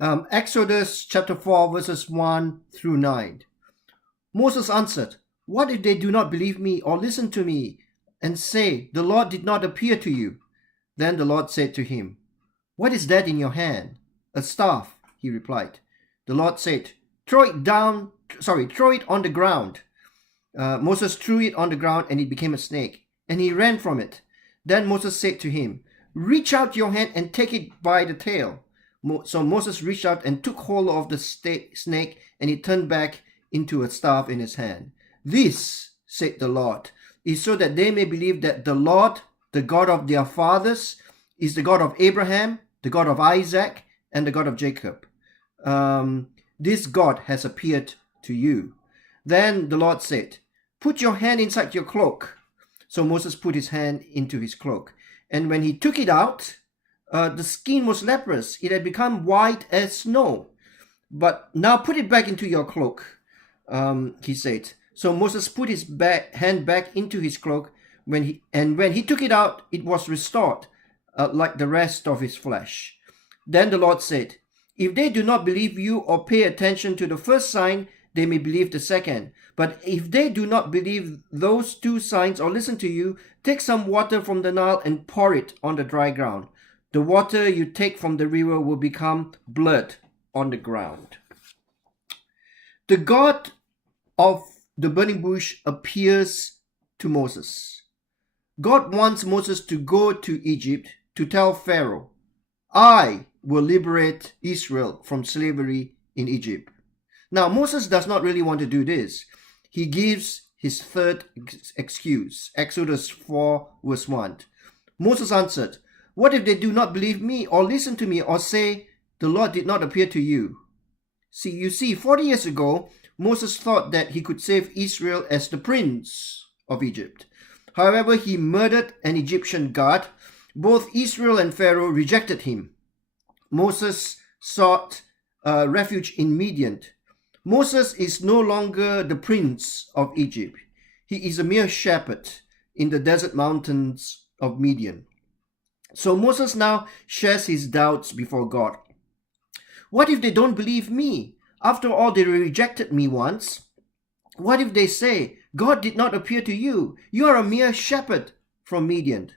Exodus chapter 4 verses 1 through 9. Moses answered, "What if they do not believe me or listen to me and say, 'The Lord did not appear to you'?" Then the Lord said to him, "What is that in your hand?" "A staff," he replied. The Lord said, throw it on the ground." Moses threw it on the ground and it became a snake, and he ran from it. Then Moses said to him, "Reach out your hand and take it by the tail." So Moses reached out and took hold of the snake, and it turned back into a staff in his hand. "This," said the Lord, "is so that they may believe that the Lord, the God of their fathers, is the God of Abraham, the God of Isaac, and the God of Jacob. This God has appeared to you." Then the Lord said, "Put your hand inside your cloak." So Moses put his hand into his cloak, and when he took it out, the skin was leprous. It had become white as snow. "But now put it back into your cloak," he said. So Moses put his hand back into his cloak. When he took it out, it was restored, like the rest of his flesh. Then the Lord said, "If they do not believe you or pay attention to the first sign, they may believe the second. But if they do not believe those two signs or listen to you, take some water from the Nile and pour it on the dry ground. The water you take from the river will become blood on the ground." The God of the burning bush appears to Moses. God wants Moses to go to Egypt to tell Pharaoh, "I will liberate Israel from slavery in Egypt." Now, Moses does not really want to do this. He gives his third excuse, Exodus 4 verse 1. Moses answered, "What if they do not believe me or listen to me or say, 'The Lord did not appear to you'?" You see, 40 years ago, Moses thought that he could save Israel as the prince of Egypt. However, he murdered an Egyptian guard. Both Israel and Pharaoh rejected him. Moses sought refuge in Midian. Moses is no longer the prince of Egypt. He is a mere shepherd in the desert mountains of Midian. So Moses now shares his doubts before God. What if they don't believe me? After all, they rejected me once. What if they say, "God did not appear to you. You are a mere shepherd from Midian"?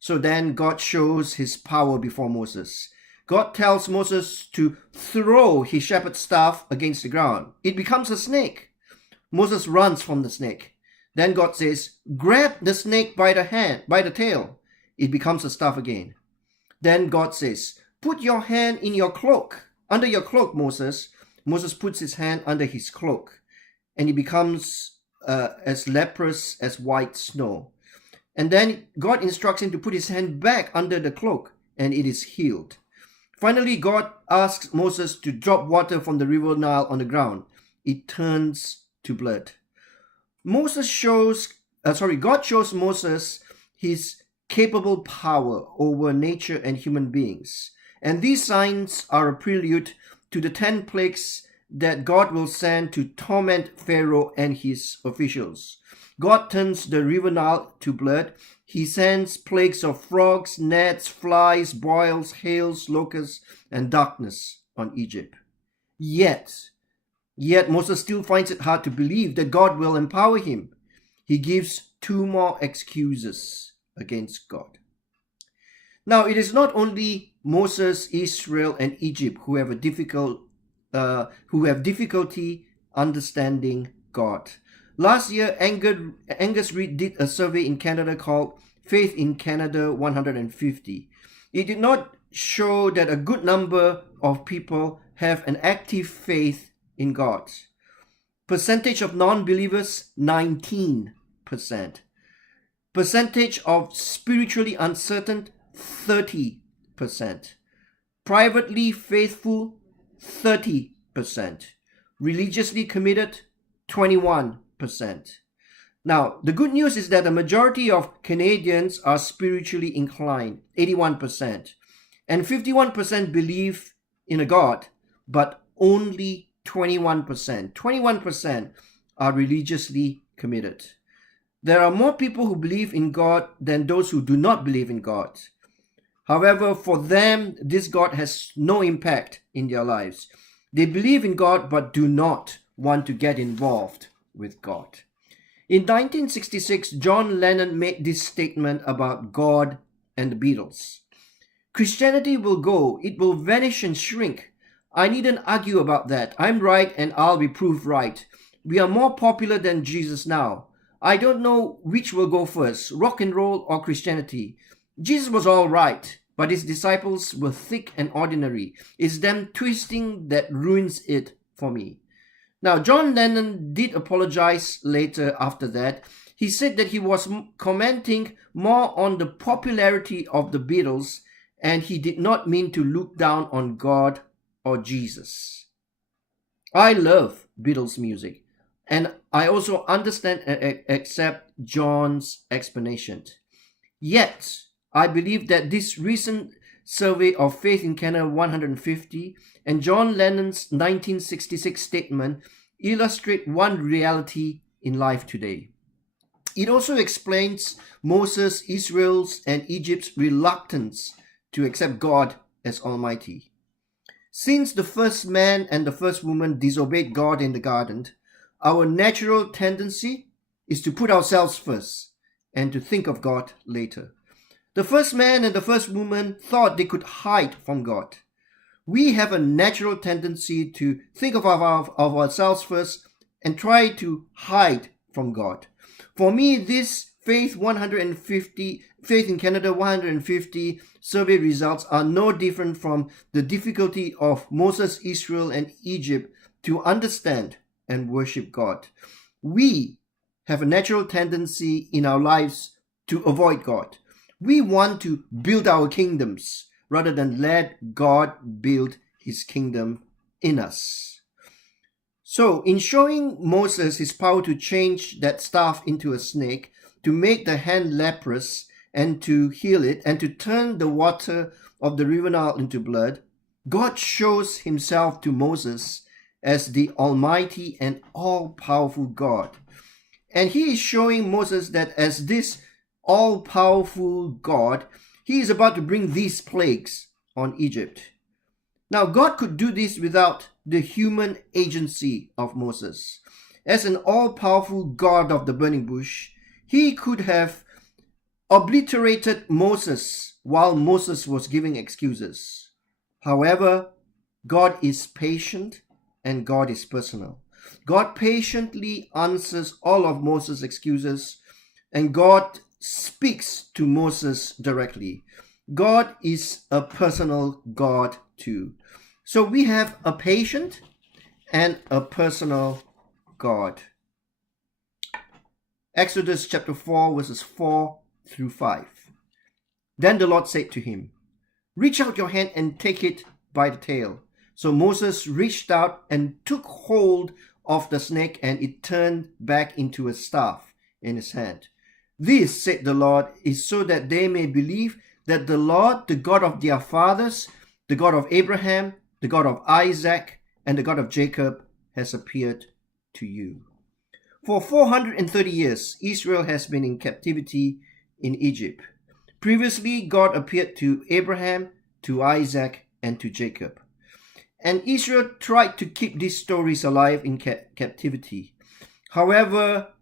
So then God shows his power before Moses. God tells Moses to throw his shepherd's staff against the ground. It becomes a snake. Moses runs from the snake. Then God says, "Grab the snake by the tail." It becomes a staff again. Then God says, "Put your hand in your cloak, under your cloak, Moses." Moses puts his hand under his cloak, and it becomes as leprous as white snow. And then God instructs him to put his hand back under the cloak, and it is healed. Finally, God asks Moses to drop water from the river Nile on the ground. It turns to blood. God shows Moses his capable power over nature and human beings. And these signs are a prelude to the 10 plagues that God will send to torment Pharaoh and his officials. God turns the river Nile to blood. He sends plagues of frogs, gnats, flies, boils, hails, locusts, and darkness on Egypt. Yet Moses still finds it hard to believe that God will empower him. He gives 2 more excuses against God. Now, it is not only Moses, Israel, and Egypt who have difficulty understanding God. Last year, Angus Reid did a survey in Canada called Faith in Canada 150. It did not show that a good number of people have an active faith in God. Percentage of non-believers, 19%. Percentage of spiritually uncertain, 30%. Privately faithful, 30%. Religiously committed, 21%. Now, the good news is that the majority of Canadians are spiritually inclined, 81%. And 51% believe in a God, but only 21% are religiously committed. There are more people who believe in God than those who do not believe in God. However, for them, this God has no impact in their lives. They believe in God but do not want to get involved with God. In 1966, John Lennon made this statement about God and the Beatles. Christianity will go, it will vanish and shrink. I needn't argue about that. I'm right and I'll be proved right. We are more popular than Jesus now. I don't know which will go first, rock and roll or Christianity. Jesus was all right, but his disciples were thick and ordinary. It's them twisting that ruins it for me. Now, John Lennon did apologize later after that. He said that he was commenting more on the popularity of the Beatles and he did not mean to look down on God or Jesus. I love Beatles music and I also understand and accept John's explanation. Yet, I believe that this recent survey of Faith in Canada 150 and John Lennon's 1966 statement illustrate one reality in life today. It also explains Moses, Israel's, and Egypt's reluctance to accept God as Almighty. Since the first man and the first woman disobeyed God in the garden, our natural tendency is to put ourselves first and to think of God later. The first man and the first woman thought they could hide from God. We have a natural tendency to think of ourselves first and try to hide from God. For me, this Faith in Canada 150 survey results are no different from the difficulty of Moses, Israel, and Egypt to understand and worship God. We have a natural tendency in our lives to avoid God. We want to build our kingdoms rather than let God build his kingdom in us. So, in showing Moses his power to change that staff into a snake, to make the hand leprous and to heal it, and to turn the water of the river Nile into blood, God shows himself to Moses as the almighty and all-powerful God. And he is showing Moses that as this all-powerful God, he is about to bring these plagues on Egypt. Now, God could do this without the human agency of Moses. As an all-powerful God of the burning bush, he could have obliterated Moses while Moses was giving excuses. However, God is patient and God is personal. God patiently answers all of Moses' excuses and God speaks to Moses directly. God is a personal God too. So we have a patient and a personal God. Exodus chapter 4 verses 4 through 5. Then the Lord said to him, "Reach out your hand and take it by the tail." So Moses reached out and took hold of the snake, and it turned back into a staff in his hand. "This," said the Lord, "is so that they may believe that the Lord, the God of their fathers, the God of Abraham, the God of Isaac, and the God of Jacob, has appeared to you." For 430 years, Israel has been in captivity in Egypt. Previously, God appeared to Abraham, to Isaac, and to Jacob. And Israel tried to keep these stories alive in captivity. However,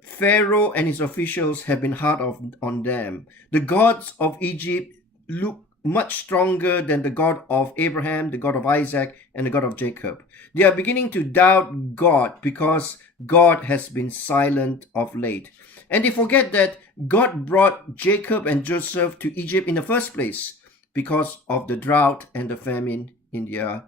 Pharaoh and his officials have been hard on them. The gods of Egypt look much stronger than the God of Abraham, the God of Isaac, and the God of Jacob. They are beginning to doubt God because God has been silent of late. And they forget that God brought Jacob and Joseph to Egypt in the first place because of the drought and the famine in their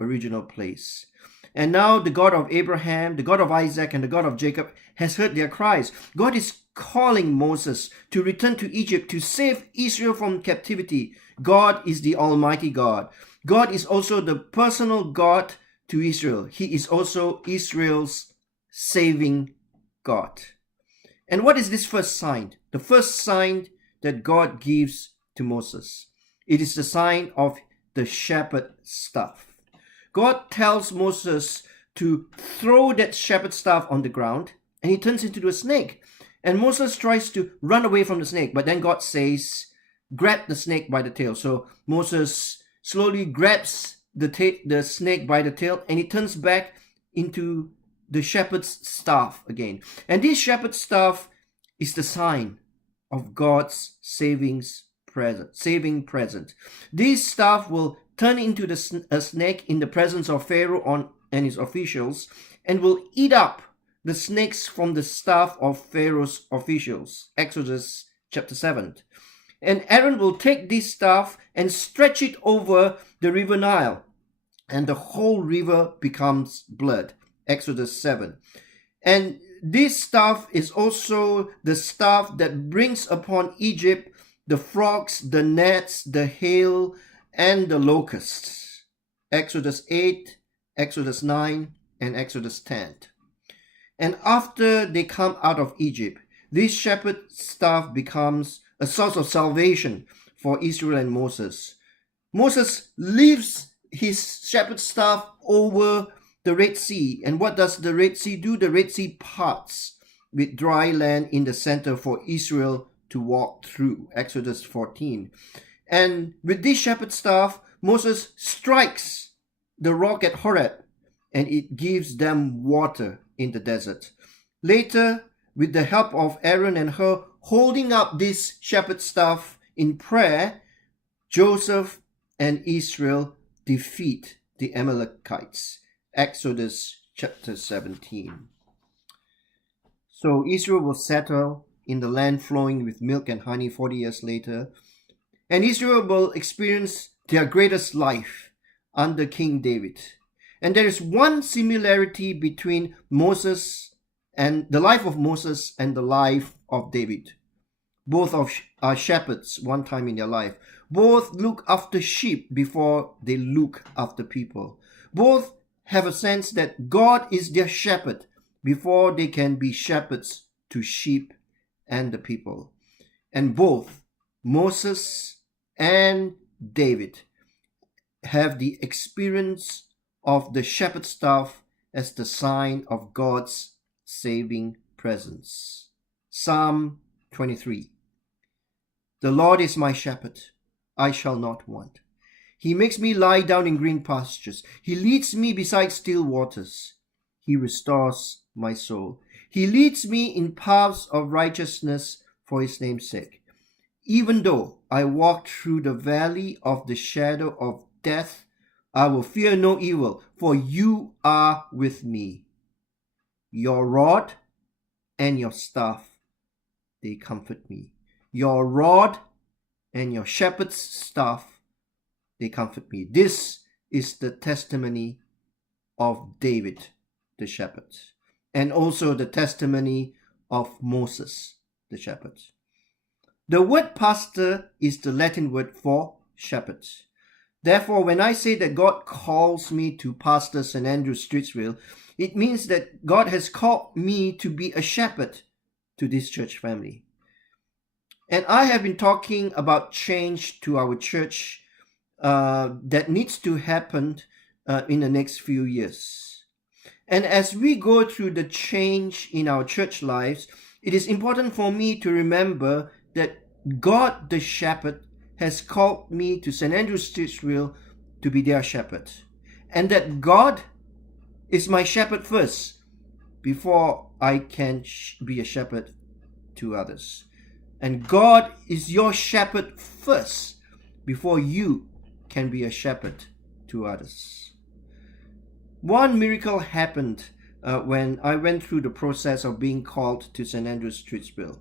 original place. And now the God of Abraham, the God of Isaac, and the God of Jacob has heard their cries. God is calling Moses to return to Egypt to save Israel from captivity. God is the Almighty God. God is also the personal God to Israel. He is also Israel's saving God. And what is this first sign? The first sign that God gives to Moses. It is the sign of the shepherd staff. God tells Moses to throw that shepherd staff on the ground, and he turns into a snake. And Moses tries to run away from the snake, but then God says, grabbed the snake by the tail. So Moses slowly grabs the snake by the tail, and it turns back into the shepherd's staff again. And this shepherd's staff is the sign of God's saving presence. This staff will turn into a snake in the presence of Pharaoh and his officials, and will eat up the snakes from the staff of Pharaoh's officials. Exodus chapter 7. And Aaron will take this staff and stretch it over the river Nile, and the whole river becomes blood. Exodus 7. And this staff is also the staff that brings upon Egypt the frogs, the gnats, the hail, and the locusts. Exodus 8, Exodus 9, and Exodus 10. And after they come out of Egypt, this shepherd staff becomes a source of salvation for Israel and Moses. Moses leaves his shepherd staff over the Red Sea. And what does the Red Sea do? The Red Sea parts with dry land in the center for Israel to walk through. Exodus 14. And with this shepherd staff, Moses strikes the rock at Horeb, and it gives them water in the desert. Later, with the help of Aaron and Hur holding up this shepherd staff in prayer, Joseph and Israel defeat the Amalekites. Exodus chapter 17. So Israel will settle in the land flowing with milk and honey 40 years later, and Israel will experience their greatest life under King David. And there is one similarity between Moses and the life of Moses and the life of David. Both are shepherds one time in their life. Both look after sheep before they look after people. Both have a sense that God is their shepherd before they can be shepherds to sheep and the people. And both Moses and David have the experience of the shepherd staff as the sign of God's saving presence. Psalm 23. The Lord is my shepherd, I shall not want. He makes me lie down in green pastures. He leads me beside still waters. He restores my soul. He leads me in paths of righteousness for his name's sake. Even though I walk through the valley of the shadow of death, I will fear no evil, for you are with me. Your rod and your staff, they comfort me. Your rod and your shepherd's staff, they comfort me. This is the testimony of David the shepherd, and also the testimony of Moses the shepherd. The word pastor is the Latin word for shepherd. Therefore, when I say that God calls me to pastor St. Andrew's Streetsville, it means that God has called me to be a shepherd to this church family. And I have been talking about change to our church that needs to happen in the next few years. And as we go through the change in our church lives, it is important for me to remember that God the shepherd has called me to St. Andrew's Streetsville to be their shepherd. And that God is my shepherd first before I can be a shepherd to others. And God is your shepherd first before you can be a shepherd to others. One miracle happened when I went through the process of being called to St. Andrew's Streetsville.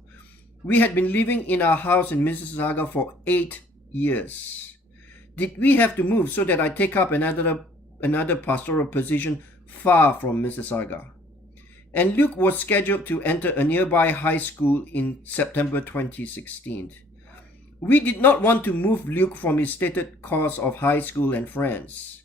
We had been living in our house in Mississauga for 8 years. Did we have to move so that I take up another pastoral position far from Mississauga? And Luke was scheduled to enter a nearby high school in September 2016. We did not want to move Luke from his stated course of high school and friends.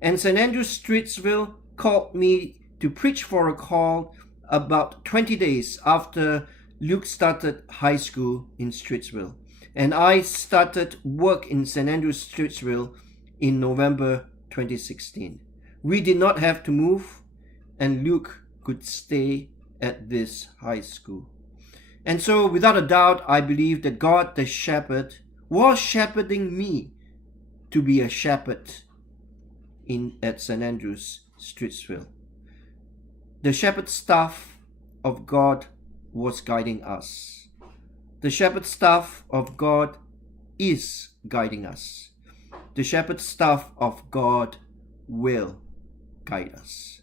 And St. Andrew's Streetsville called me to preach for a call about 20 days after Luke started high school in Streetsville. And I started work in St. Andrew's Streetsville in November 2016. We did not have to move, and Luke could stay at this high school. And so, without a doubt, I believe that God the shepherd was shepherding me to be a shepherd at St. Andrew's, Streetsville. The shepherd staff of God was guiding us. The shepherd staff of God is guiding us. The shepherd staff of God will guide us.